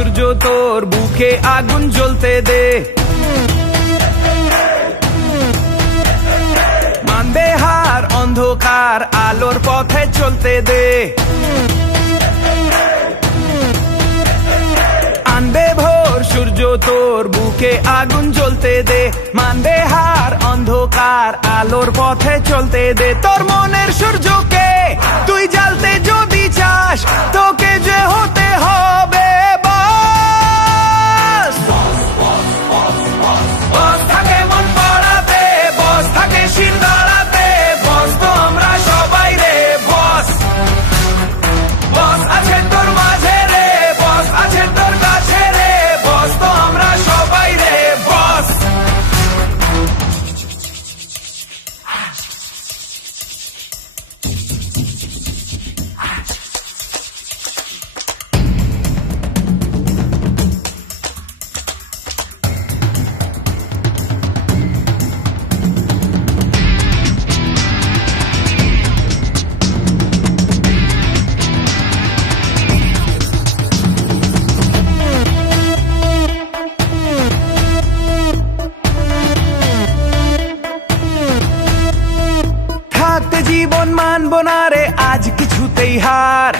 সূর্য তোর বুকে আগুন জ্বলতে দে, মানবে হার অন্ধকার আলোর পথে চলতে দে, আনবে ভোর সূর্য তোর বুকে আগুন জ্বলতে দে, মানবে হার অন্ধকার আলোর পথে চলতে দে। তোর মনের সূর্যকে তুই জ্বালতে যদি চাস, তোকে যে হতে হবে বস। বস থাকে মন পড়াতে, বস থাকে শির দাঁড়াতে, বস তো আমরা সবাই রে বস। বস আছে তোর মাঝে রে, বস আছে তোর কাছে রে, বস তো আমরা সবাই রে বস। থাকতে জীবন মানব না রে আজ কিছুতেই হার,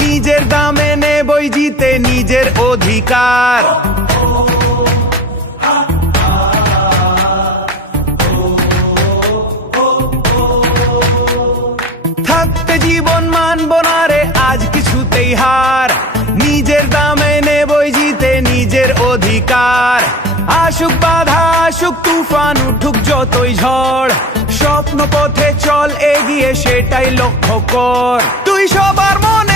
নিজের দামে নেবই জিতে নিজের অধিকার। থাকতে জীবন মানব না রে আজ কিছুতেই হার, নিজের দামে নেবই জিতে নিজের অধিকার। আসুক বাধা আসুক তুফান উঠুক যতই ঝড়, স্বপ্ন পথে চল এগিয়ে সেটাই লক্ষ্য কর। তুই সবার মনে